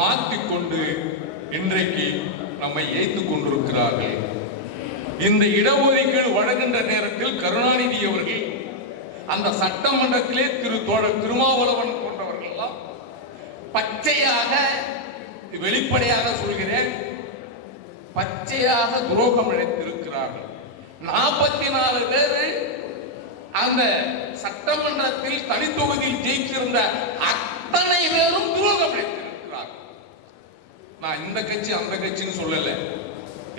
மாற்றிக்கொண்டு இன்றைக்கு நம்மை ஏய்த்து கொண்டிருக்கிறார்கள். இந்த இடஒதுக்கீடு வழங்குகின்ற நேரத்தில் கருணாநிதி அவர்கள் அந்த சட்டமன்றத்திலே தோழர் திருமாவளவன் போன்றவர்கள் எல்லாம் பச்சையாக, வெளிப்படையாக சொல்கிறேன், பச்சையாக துரோகம் இழைத்திருக்கிறார்கள். 44 பேர் அந்த சட்டமன்றத்தில் தனித்தொகுதியில் ஜெயிச்சிருந்த அத்தனை பேரும் துரோகம் இழைத்திருக்கிறார்கள். நான் இந்த கட்சி அந்த கட்சின்னு சொல்லல,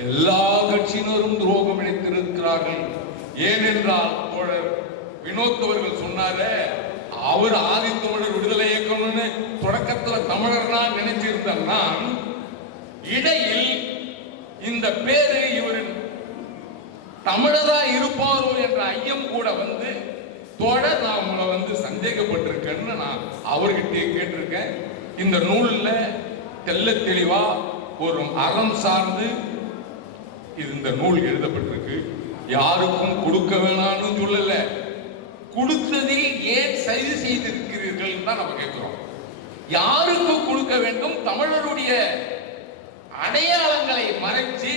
எல்லா கட்சியினரும் துரோகம் இழைத்திருக்கிறார்கள். ஏனென்றால் தோழர் வினோத் அவர்கள் சொன்னாரு, அவர் ஆதித்தமிழர் விடுதலை இயக்கம்னு தொடக்கத்தில் தமிழர் தான் நினைச்சிருந்தா, இடையில் இந்த பேரு இவரின் தமிழரா இருப்பாரோ என்ற ஐயம் கூட வந்து தொடர் நான் உங்களை சந்தேகப்பட்டிருக்கேன்னு நான் அவர்கிட்ட கேட்டிருக்கேன். இந்த நூல்ல தெல்ல தெளிவா ஒரு அறம் சார்ந்து இந்த நூல் எழுதப்பட்டிருக்கு. யாருக்கும் கொடுக்க வேணாம்னு சொல்லல, கொடுத்ததில் ஏன் சரி செய்திருக்கிறீர்கள் தான் நம்ம கேட்கிறோம். யாருக்கு கொடுக்க வேண்டும்? தமிழருடைய அடையாளங்களை மறைச்சு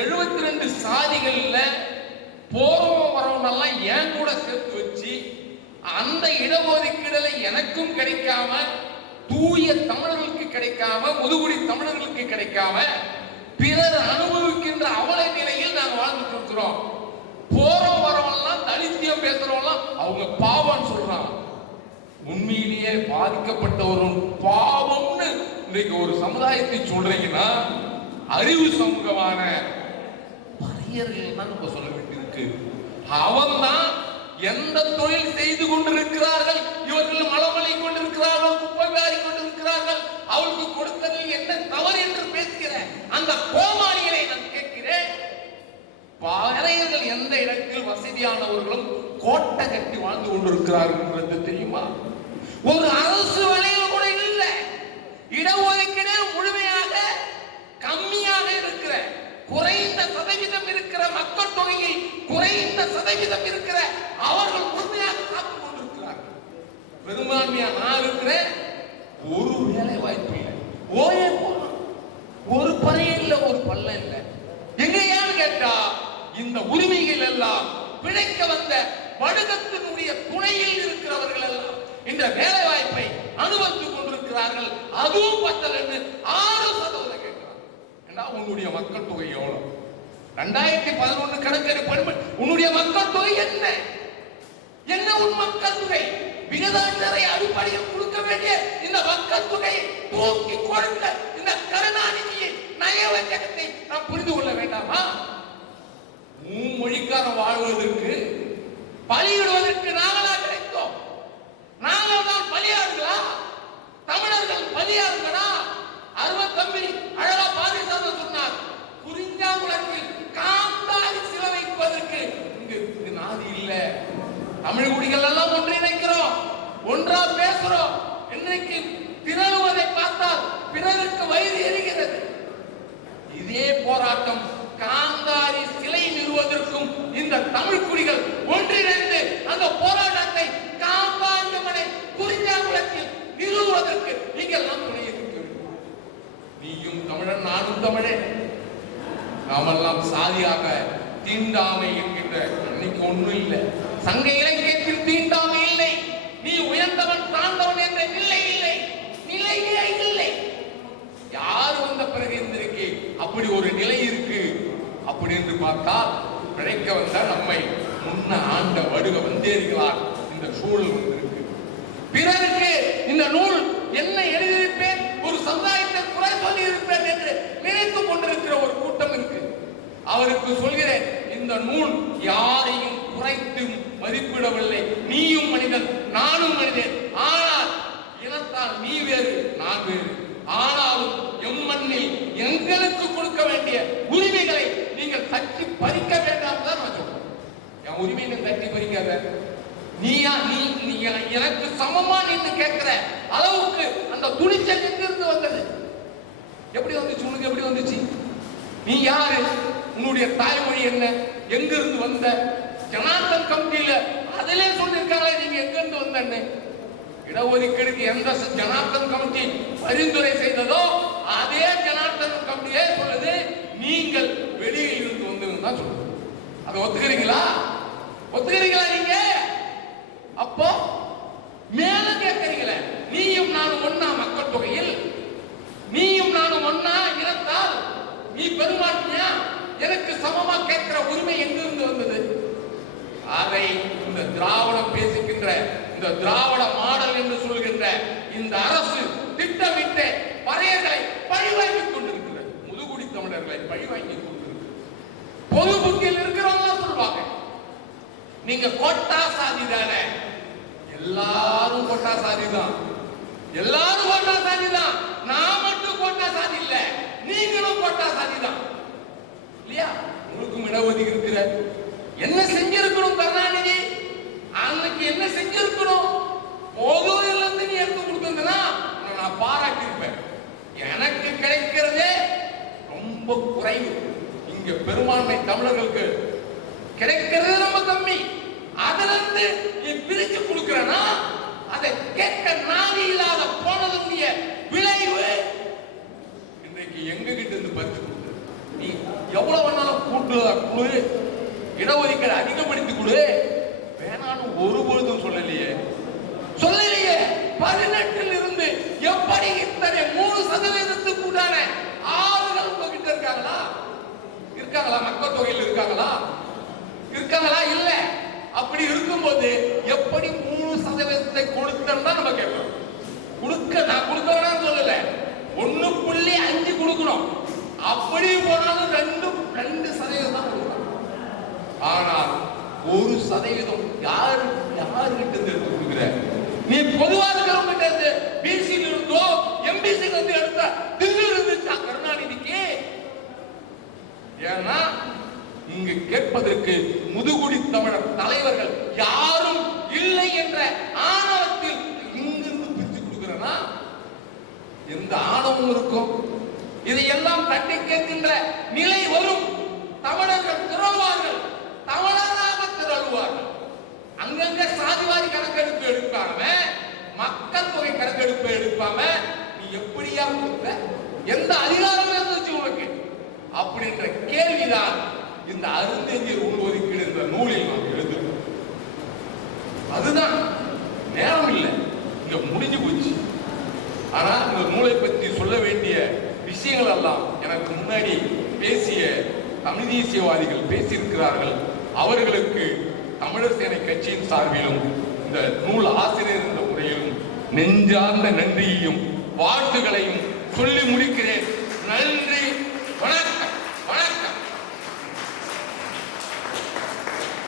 72 சாதிகள்ல போறவன் வரவனெல்லாம் ஏன் கூட சேர்த்து வச்சு அந்த இடஒதுக்கீடுல எனக்கும் கிடைக்காம, தூய தமிழர்களுக்கு கிடைக்காம, முதுகுடி தமிழர்களுக்கு கிடைக்காம பிறர் அனுபவிக்கின்ற அவல நிலையில் நாங்கள் வாழ்ந்துட்டு இருக்கிறோம். போறோம் வரவெல்லாம் தலித்தியம் பேசுறவெல்லாம் அவங்க பாவம்னு சொல்றான். உண்மையிலேயே பாதிக்கப்பட்ட ஒரு பாவம்னு இன்னைக்கு ஒரு சமுதாயத்தை சொல்றீங்கன்னா அறிவு சமூகமான பரியர்கள் தான் நம்ம சொல்ல வேண்டியிருக்கு. அவன் தான் எந்த தொழில் செய்து கொண்டிருக்கிறார்கள், இவர்கள் மலமலை கொண்டிருக்கிறார்கள், குப்பை வாரி கொண்டிருக்கிறார்கள், அவளுக்கு கொடுத்ததில் என்ன தவறு என்று பேசுகிற அந்த கோமாளிகளை நான் கேட்கிறேன். பாறையர்கள் எந்த இடத்தில் வசதியானவர்களும் கோட்டை கட்டி வாழ்ந்து கொண்டிருக்கிறார்கள் தெரியுமா? ஒரு அரசு வேலையில் கூட இல்லை. இடஒதுக்கீடு முழுமையாக கம்மியாக இருக்கிற, குறைந்த சதவீதம் இருக்கிற மக்கள் தொகையில் குறைந்த சதவீதம் இருக்கிற அவர்கள் முழுமையாக காத்துக் கொண்டிருக்கிறார்கள். பெரும்பான்மையா நான் இருக்கிறேன், ஒரு வேலை வாய்ப்பு இல்லை, ஓயே போனோம், ஒரு பறைய இல்லை, ஒரு பல்ல இல்லை. எங்கேயான்னு கேட்டா இந்த உரிமைகள் எல்லாம் பிழைக்க வந்த வடுகத்தினுடைய துணையில் இருக்கிறவர்கள் எல்லாம் இந்த வேலை வாய்ப்பை அனுபவித்துக் கொண்டிருக்கிறார்கள். அதுவும் பத்தலன்னு 6% கேட்கிறாங்க. உன்னுடைய மக்கள் தொகை எவ்வளவு? 2011 கணக்கெடுப்பு உன்னுடைய மக்கள் தொகை என்ன? என்ன உன் மக்கள் தொகை? விகிதாச்சார அடிப்படையில் கொடுக்க வேண்டிய இந்த மக்கள் தொகையை தூக்கி கொடுத்த இந்த கருணாநிதியை நயவஞ்சகத்தை நாம் புரிந்து கொள்ள வேண்டாமா? மொழிக்காரன் வாழ்வதற்கு பலியிடுவதற்கு நாங்களா கிடைத்தோம்? நாங்கள் தான் பலியாடுகளா? தமிழர்கள் பலியாடுகளா? அருவத்தம்பி அழகா பாரிசாமி சொன்னார், குறிஞ்சாங்குளத்தில் காந்தாரி சிலை வைப்பதற்கு இங்கு நாதி இல்ல. தமிழ் குடிகள் எல்லாம் ஒன்றிணைக்கிறோம், ஒன்றா பேசுறோம். இன்னைக்கு திரளுவதை பார்த்தால் பிறருக்கு வயிறு எரிகிறது. இதே போராட்டம் காந்தாரி சிலை நிறுவதற்கும் இந்த தமிழ் குடிகள் ஒன்றிணைந்து அந்த போராட்டத்தை காந்தாரியம்மனை குறிஞ்சாங்குளத்தில் நிறுவுவதற்கு நீங்கள் நாம் துணை இருக்க வேண்டும். நீயும் தமிழன், நானும் தமிழன். நாமெல்லாம் சாதியாக தீண்டாமை என்கின்ற அன்னைக்கு ஒன்றும் இல்லை. சங்க இலக்கியத்தில் தீண்டாமை இல்லை. நீ உயர்ந்தவன் தாழ்ந்தவன் என்ற நிலை இல்லை, நிலையே இல்லை. யார் வந்த பிறகு இருந்திருக்கு அப்படி ஒரு நிலை இருக்கு அப்படி என்று பார்த்தால் பிழைக்க வந்தால் நம்மை முன்ன ஆண்ட வடுக வந்தேறிகளால் இந்த சூழல் வந்திருக்கு. பிறருக்கு இந்த நூல் என்ன எழுதியிருப்பேன், ஒரு சமுதாயத்தை குறை சொல்லி இருப்பேன் என்று நினைத்துக் கொண்டிருக்கிற ஒரு கூட்டம் இருக்கு. அவருக்கு சொல்கிறேன், இந்த நூல் யாரையும் குறைத்து மதிப்பிடவில்லை. நீயும் மனிதன், நானும் மனிதன். ஆனால் இனத்தால் நீ வேறு, நான் வேறு. ஆனாலும் எம்மண்ணில் எங்களுக்கு கொடுக்க வேண்டிய உரிமைகளை நீங்கள் தட்டி பறிக்க வேண்டாம் தான் நான் சொல்றேன். என் உரிமையை தட்டி பறிக்காத. நீயா நீ எனக்கு சமமா நின்று கேட்கிற அளவுக்கு அந்த துணிச்சல் எங்கிருந்து வந்தது? எப்படி வந்துச்சு? உனக்கு எப்படி வந்துச்சு? நீ யாரு? உன்னுடைய தாய்மொழி என்ன? எங்கிருந்து வந்த? ஜனார்தன் கமிட்டியில அதிலே சொல்லியிருக்காங்களே நீங்க எங்கிருந்து வந்தன்னு. இடஒதுக்கீடுக்கு எந்த ஜனார்தன் கமிட்டி பரிந்துரை செய்ததா? ஒத்துக்கிறீங்களா? ஒத்துக்கிறீங்களா நீங்க? அப்போ மேல கேட்கறீங்களே, நீயும் நானும் ஒன்னா மக்கள் தொகையில், நீயும் நானும் ஒன்னா இனத்தால் நீ பெரும்பான்மையா எனக்கு சமமா கேட்கிற உரிமை எங்கிருந்து வந்தது? அதை இந்த திராவிடம் பேசுகின்ற, இந்த திராவிட மாடல் என்று சொல்கின்ற இந்த அரசு திட்டமிட்டு பறையர்களை பழிவாங்கிக் கொண்டிருக்கிறது. முதுகுடி தமிழர்களை பழிவாங்கிக் கொண்டிருக்கிறது. பொது புத்தியில் இருக்கிறவங்க சொல்வாங்க, நீங்க கோட்டா சாதி தானே. எல்லாரும் கோட்டா சாதி தான், எல்லாரும் கோட்டா சாதி தான். நான் மட்டும் கோட்டா சாதி இல்ல, நீங்களும் கோட்டா சாதி தான் இல்லையா? உங்களுக்கும் இடஒதுக்கீடு இருக்கிற. என்ன செஞ்சிருக்கணும் கருணாநிதி? அன்னைக்கு என்ன செஞ்சிருக்கணும்? பொதுவில இருந்து நீ எடுத்து கொடுத்தா நான் பாராட்டியிருப்பேன். எனக்கு கிடைக்கிறதே ரொம்ப குறைவு. இங்க பெரும்பான்மை தமிழர்களுக்கு கிடைக்கிறது ரொம்ப கம்மி. அதுல இருந்து நீ பிரிச்சு கொடுக்கிறனா, அதை கேட்க நாதி இல்லாத போனதுடைய விளைவு இன்றைக்கு எங்க கிட்ட இருந்து பறிச்சு கொடுத்து. நீ எவ்வளவு வேணாலும் கூட்டுதா குழு, இடஒதுக்கீடு அதிகப்படுத்தி கொடு, வேணான்னு ஒருபொழுதும் சொல்லலையே. 18 இருந்து எப்படி இத்தனை 3% கூடான ஆளுகள் உங்ககிட்ட இருக்காங்களா? இருக்காங்களா? மக்கள் தொகையில் இருக்காங்களா? இருக்காங்களா? இல்ல. அப்படி இருக்கும்போது எப்படி 3% கொடுத்தா நம்ம கேட்கிறோம். கொடுக்க நான் கொடுக்கறேன்னு சொல்லல, 1.5 கொடுக்கணும். அப்படி போனாலும் 2% தான் கொடுக்கணும். ஆனால் 1% யாருகிட்ட இருந்து எடுத்து கொடுக்குற? நீ பொதுவா இருக்கிறவங்க கிட்ட இருந்து, பிசில இருந்தோ எம்பிசில இருந்து எடுத்த தில்லு இருந்துச்சா கருணாநிதிக்கு? ஏன்னா இங்கு கேட்பதற்கு முதுகுடி தமிழர் தலைவர்கள் யாரும் இல்லை என்ற ஆணவத்தில் இங்கிருந்து பிரிச்சு கொடுக்கிறனா எந்த ஆணவம் இருக்கும்? இதையெல்லாம் தட்டி கேட்கின்ற நிலை வரும். தமிழர்கள் திரள்வார்கள், தமிழராக திரள்வார்கள். அங்கங்க சாதிவாரி கணக்கெடுப்பு எடுப்பாம, மக்கள் தொகை கணக்கெடுப்பு எடுப்பாம நீ எப்படியா கொடுத்த? எந்த அதிகாரம் இருந்துச்சு உனக்கு? அப்படின்ற கேள்விதான் இந்த அருந்ததியர் உள்ஒதுக்கீடு என்ற நூலில் நாம் எழுதுகிறோம். அதுதான் நேரம் இல்லை, இங்க முடிஞ்சு போச்சு. ஆனா இந்த நூலை பற்றி சொல்ல வேண்டிய விஷயங்கள் எல்லாம் எனக்கு முன்னாடி பேசிய தமிழ் தேசியவாதிகள் பேசியிருக்கிறார்கள். அவர்களுக்கு தமிழர் சேனை கட்சியின் சார்பிலும் இந்த நூல் ஆசிரியர் என்ற முறையிலும் நெஞ்சார்ந்த நன்றியையும் வாழ்த்துகளையும்